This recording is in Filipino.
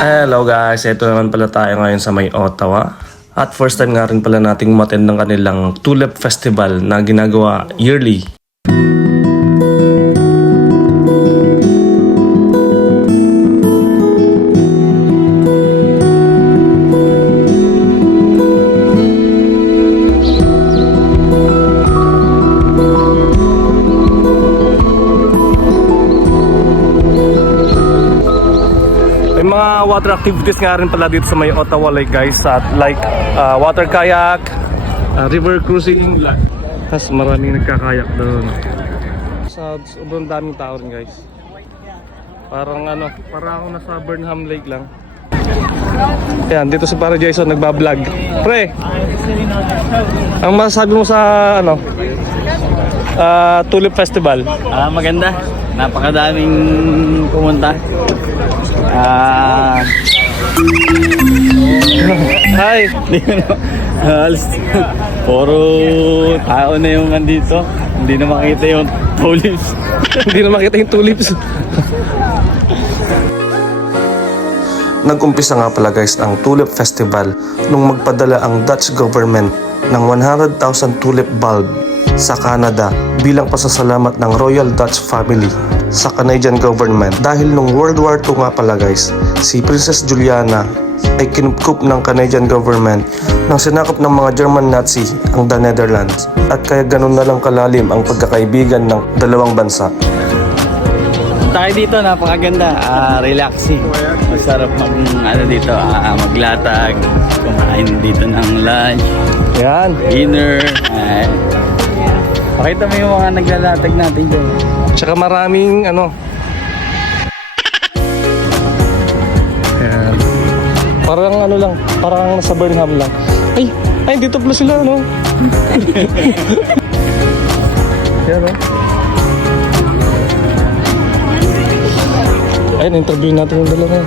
Hello guys, ito naman pala tayo ngayon sa may Ottawa. At first time nga rin pala nating umattend ng kanilang Tulip Festival na ginagawa yearly. May mga water activities nga rin pala dito sa may Ottawa Lake guys, at like water kayak, river cruising. Tapos maraming nagkakayak doon. Sa sobrang daming tao rin guys. Parang parang ako nasa Burnham Lake lang. Ayan, dito si Pare Jason nagbablog. Pre, ang masasabi mo sa Tulip Festival? Maganda. Napakadaming pumunta. Hi! Halos puro tao na yung andito. Hindi na makita yung tulips. Hindi na makita yung tulips. Nag-umpisa nga pala guys ang Tulip Festival nung magpadala ang Dutch government ng 100,000 tulip bulb sa Canada bilang pasasalamat ng Royal Dutch family sa Canadian government. Dahil nung World War II nga pala guys, si Princess Juliana ay kinupkup ng Canadian government nang sinakop ng mga German Nazi ang the Netherlands, at kaya ganun na lang kalalim ang pagkakaibigan ng dalawang bansa. Tayo dito, napakaganda. Relaxing. Masarap dito, maglatag, kumain dito ng lunch, Yan. dinner. Pakita mo yung mga naglalatag natin dyan. Tsaka maraming Ayan. Parang lang, parang nasa Burnham lang. Ay, dito pala sila, Yan, Ayun, interview natin yung dalawa.